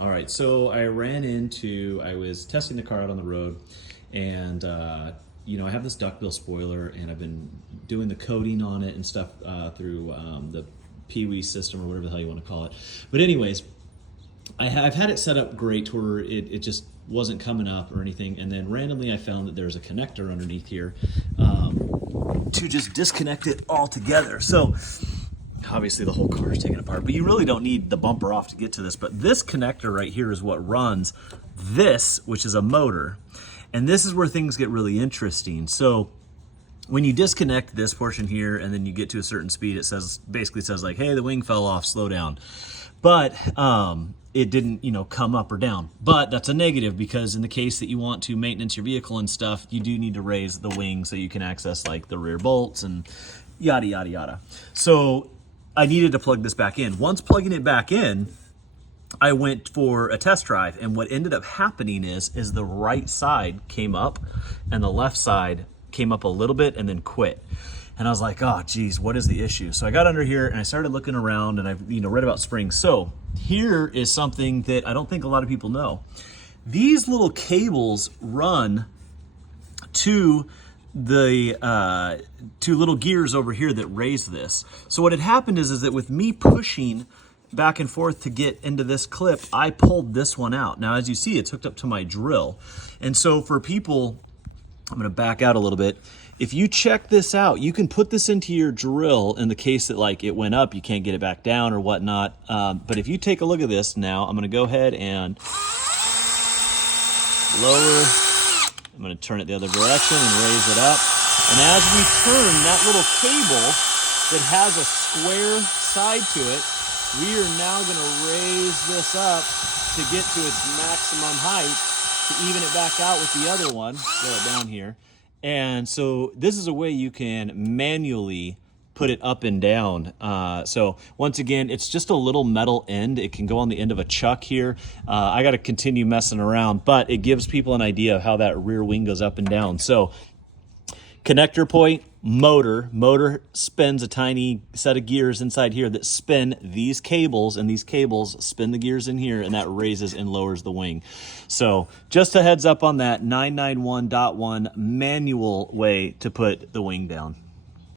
All right, so I was testing the car out on the road, and I have this duckbill spoiler, and I've been doing the coating on it and stuff through the Pee-wee system or whatever the hell you want to call it. But anyways, I've had it set up great to where it just wasn't coming up or anything, and then randomly I found that there's a connector underneath here to just disconnect it all together. So obviously the whole car is taken apart, but you really don't need the bumper off to get to this. But this connector right here is what runs this, which is a motor. And this is where things get really interesting. So when you disconnect this portion here and then you get to a certain speed, it basically says like, hey, the wing fell off, slow down. But it didn't, come up or down. But that's a negative, because in the case that you want to maintenance your vehicle and stuff, you do need to raise the wing so you can access like the rear bolts and yada, yada, yada. So I needed to plug this back in. Once plugging it back in, I went for a test drive, and what ended up happening is the right side came up and the left side came up a little bit and then quit. And I was like, oh geez, what is the issue? So I got under here and I started looking around, and I've read about springs. So here is something that I don't think a lot of people know. These little cables run to the two little gears over here that raise this. So what had happened is that with me pushing back and forth to get into this clip, I pulled this one out. Now, as you see, it's hooked up to my drill. And so for people, I'm gonna back out a little bit. If you check this out, you can put this into your drill in the case that like it went up, you can't get it back down or whatnot. But if you take a look at this now, I'm gonna go ahead and lower. I'm gonna turn it the other direction and raise it up. And as we turn that little cable that has a square side to it, we are now gonna raise this up to get to its maximum height to even it back out with the other one. Slow it down here. And so this is a way you can manually put it up and down. So once again, it's just a little metal end. It can go on the end of a chuck here. I got to continue messing around, but it gives people an idea of how that rear wing goes up and down. So connector point, motor spins a tiny set of gears inside here that spin these cables, and these cables spin the gears in here, and that raises and lowers the wing. So just a heads up on that 991.1 manual way to put the wing down.